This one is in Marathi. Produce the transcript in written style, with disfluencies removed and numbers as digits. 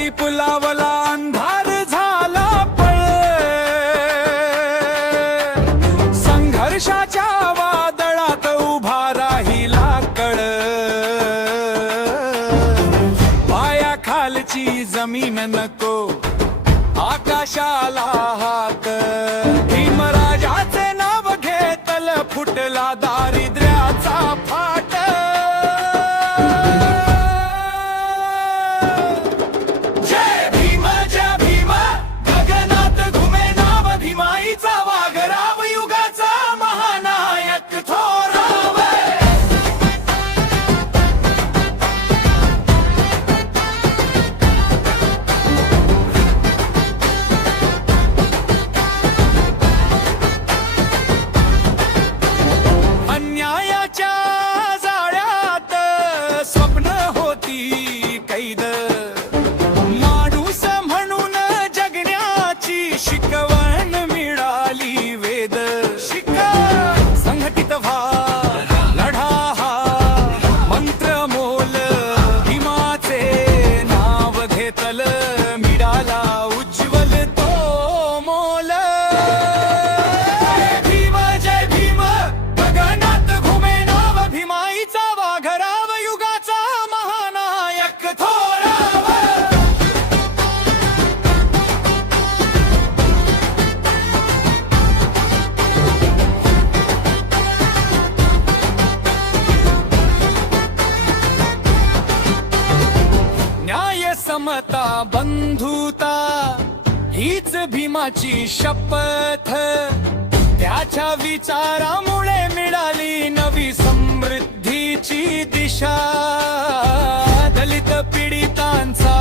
दीप लावला अंधार झाला पळ, संघर्षाच्या वादळात उभा राहिला कळ, पायाखालची जमीन नको आकाशाला हाक, भीमराजाचे नाव घेतल फुटला दारिद्र्याचा फाट, जय भीम गगनात घुमे नाव भीमाईचा वाघराव युगाचा महानायक थोराव. अन्यायाच्या जाळ्यात स्वप्न होती कैद, माणूस म्हणून जगण्याची शिकवण मिळाली वेद. शिका संघटित व्हा, लढा हा मंत्र मोल, भीमाचे नाव घेतल मिळाला उज्ज्वल तो मोल. जय भीम गगनात घुमे नाव भीमाईचा वाघराव युगाचा महानायक थोराव. न्याय समता बंधुता हीच भीमाची शपथ, त्याच्या विचारामुळे मिळाली नवी समृद्धीची दिशा. दलित पीडितांचा